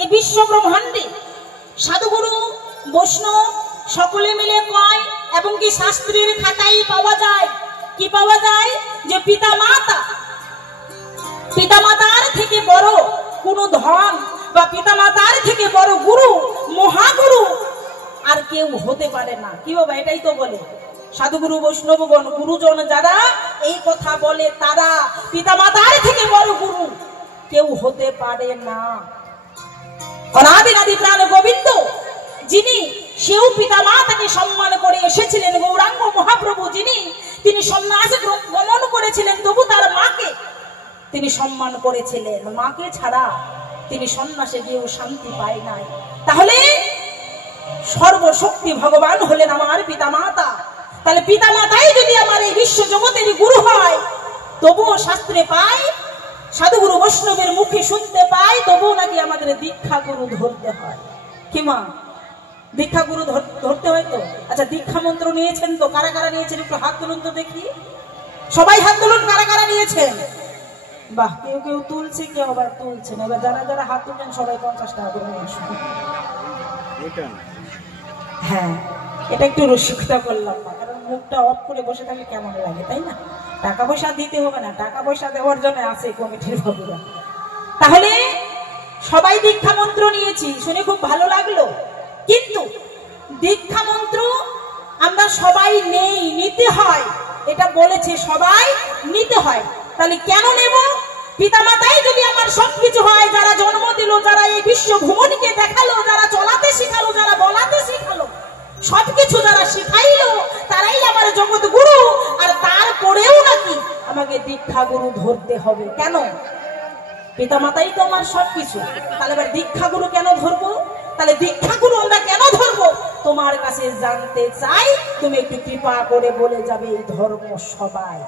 এই বিশ্ব ব্রহ্মাণ্ডে সাধুগুরু বৈষ্ণব সকলে মিলে কয় এবং কি শাস্ত্রের খাতায় পাওয়া যায়, কি পাওয়া যায় যে পিতামাতার থেকে বড় কোনো ধন বা পিতামাতার থেকে বড় গুরু মহাগুরু আর কেউ হতে পারে না। কি বাবা, এটাই তো বলে সাধুগুরু বৈষ্ণবগণ, গুরুজন যারা এই কথা বলে তারা পিতামাতার থেকে বড় গুরু কেউ হতে পারে না। অনাদিনাদি প্রাণ গোবিন্দ যিনি সেও পিতামাতাকে সম্মান করে এসেছিলেন, গৌরাঙ্গ মহাপ্রভু যিনি তিনি সন্ন্যাসে গমন করেছিলেন তবু তার মাকে তিনি সম্মান করেছিলেন। মাকে ছাড়া তিনি সন্ন্যাসে গিয়েও শান্তি পায় নাই। তাহলে সর্বশক্তি ভগবান হলেন আমার পিতামাতা। তাহলে পিতামাতাই যদি আমার এই বিশ্ব জগতের গুরু হয়, তবুও শাস্ত্রে পাই, সাধুগুরু বৈষ্ণবের মুখে শুনতে পাই, তবুও নাকি আমাদের দীক্ষা গুরু ধরতে হয়। কি মা, দীক্ষা গুরু ধরতে হয় তো? আচ্ছা, দীক্ষা মন্ত্র নিয়েছেন তো? কারা কারা নিয়েছেন একটু হাত তুলুন তো দেখি। সবাই হাত তুলুন, কারা কারা নিয়েছেন? বাহ, কেউ কেউ তুলছে, কেউ আবার তুলছেন। এবার যারা যারা হাত তুলছেন সবাই 50 টাকা করে নিয়ে আসুন। হ্যাঁ, এটা একটু রসিকতা করলাম না, কারণ মুখটা অফ করে বসে থাকলে কেমন লাগে, তাই না? টাকা পয়সা দিতে হবে না, টাকা পয়সা দেওয়ার জন্য আছে কমিটির বাবুরা। তাহলে সবাই দীক্ষা মন্ত্র নিয়েছি, শুনে খুব ভালো লাগলো। কিন্তু দীক্ষা মন্ত্র আমরা সবাই নেই, নিতে হয়, এটা বলেছে সবাই নিতে হয়। তাহলে কেন নেব? পিতামাতাই যদি আমার সবকিছু হয়, যারা জন্ম দিল, যারা এই বিশ্ব ভ্রমণকে দেখালো, যারা চলাতে শিখালো, যারা বলাতে শিখালো, সবকিছু যারা শিখাইলো, তারাই আমার জগৎ গুরু। আর তারপরেও নাকি আমাকে দীক্ষা গুরু ধরতে হবে। কেন? পিতামাতাই তো আমার সবকিছু। তাহলে এবার দীক্ষা গুরু কেন ধরবো? তাহলে দীক্ষা গুরু আমরা কেন ধরবো তোমার কাছে জানতে চাই। তুমি একটু কৃপা করে বলে যাবে এই ধর্ম সবাই,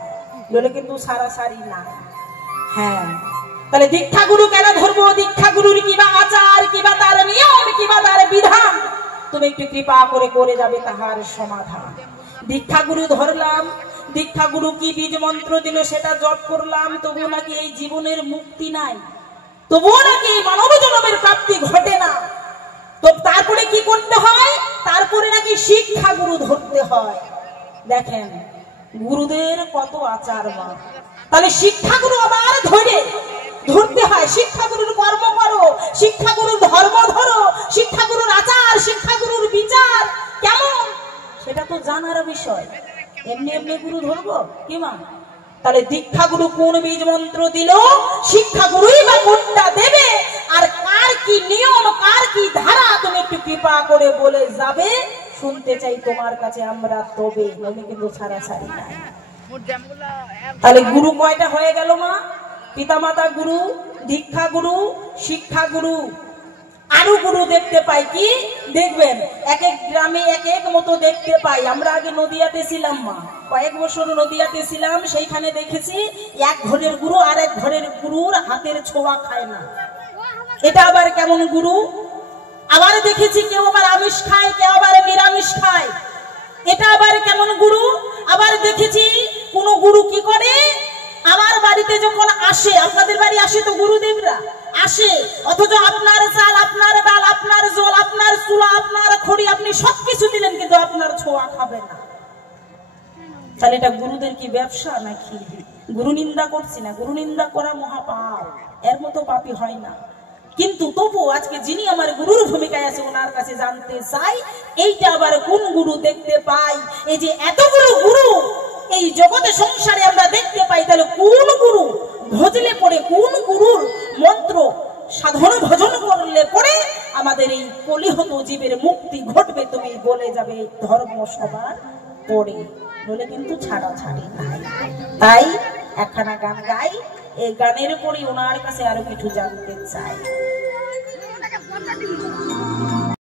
বলে কিন্তু সারাসারি না। হ্যাঁ, তাহলে দীক্ষা গুরু কেন ধরবো? দীক্ষা গুরুর কিবা আচার, কিবা তার নিয়ম, কিবা তার বিধান তুমি একটু কৃপা করে করে যাবে তাহার সমাধান। দীক্ষা গুরু ধরলাম, দীক্ষা গুরু কি বীজ মন্ত্র দিল সেটা জপ করলাম, তবুও নাকি এই জীবনের মুক্তি নাই, তবুও নাকি মানব জন্মের প্রাপ্তি ঘটে না। তো তারপরে কি করতে হয়? তারপরে নাকি শিক্ষা গুরু ধরতে হয়। দেখেন গুরুদের কত আচার মা। তাহলে শিক্ষা গুরু আবার ধরতে হয়। শিক্ষা গুরুর কর্ম করো, শিক্ষা গুরুর ধর্ম ধরো, শিক্ষা গুরুর আচার, শিক্ষা গুরুর বিচার কেমন সেটা তো জানার বিষয়। এমনি এমনি গুরু ধরবো কি মা? তাহলে দীক্ষা গুরু কোন বীজ মন্ত্র দিল, শিক্ষা গুরুই বা কোনটা দেবে, আর কার কি নিয়ম, কার কি ধারা তুমি একটু কৃপা করে বলে যাবে, শুনতে চাই তোমার কাছে আমরা, তবে নইলে কিন্তু ছাড়াছাড়ি নাই। তাহলে গুরু কয়টা হয়ে গেল মা? পিতামাতা গুরু, দীক্ষা গুরু, শিক্ষা গুরু, আরো গুরু দেখতে পাই। কি দেখবেন? এক এক গ্রামে এক এক মতো দেখতে পাই। আমরা আগে নদিয়াতে ছিলাম মা, কয়েক বছর নদিয়াতে ছিলাম, সেইখানে দেখেছি এক ঘরের গুরু আর এক ঘরের গুরুর হাতের ছোঁয়া খায় না। এটা আবার কেমন গুরু? আবার দেখেছি কেউ আবার আমিষ খায়, কেউ আবার নিরামিষ খায়। এটা আবার কেমন গুরু? আবার দেখেছি কোন গুরু কি করে, আমার বাড়িতে যখন আসে, আপনাদের বাড়ি আসে তো গুরুদেবরা আসে, অথচ আপনার চাল, আপনার ডাল, আপনার জল, আপনার চুলা, আপনার খড়ি আপনি সবকিছু দিলেন, কিন্তু আপনার ছোঁয়া খাবে না। তাহলে এটা গুরুদের কি ব্যবসা নাকি? গুরু নিন্দা করছি না, গুরু নিন্দা করা মহাপাপ, এর মতো পাপী হয় না। কিন্তু তবু আজকে যিনি আমার গুরুর ভূমিকায় আছে ওনার কাছে জানতে চাই, এইটা আবার কোন গুরু দেখতে পাই? এই যে এতগুলো গুরু এই জগতে সংসারে আমরা দেখতে পাই, তাহলে কোন গুরু ভজলে পড়ে, কোন গুরুর মন্ত্র সাধন ভজন করলে পড়ে আমাদের এই কলিহত জীবের মুক্তি ঘটবে, তুমি বলে যাবে ধর্ম সবার পড়ে, বলে কিন্তু ছাড়াছাড়ি নাই। তাই একখানা গান গাই, এই গানের পরে ওনার কাছে আরো কিছু জানতে চাই।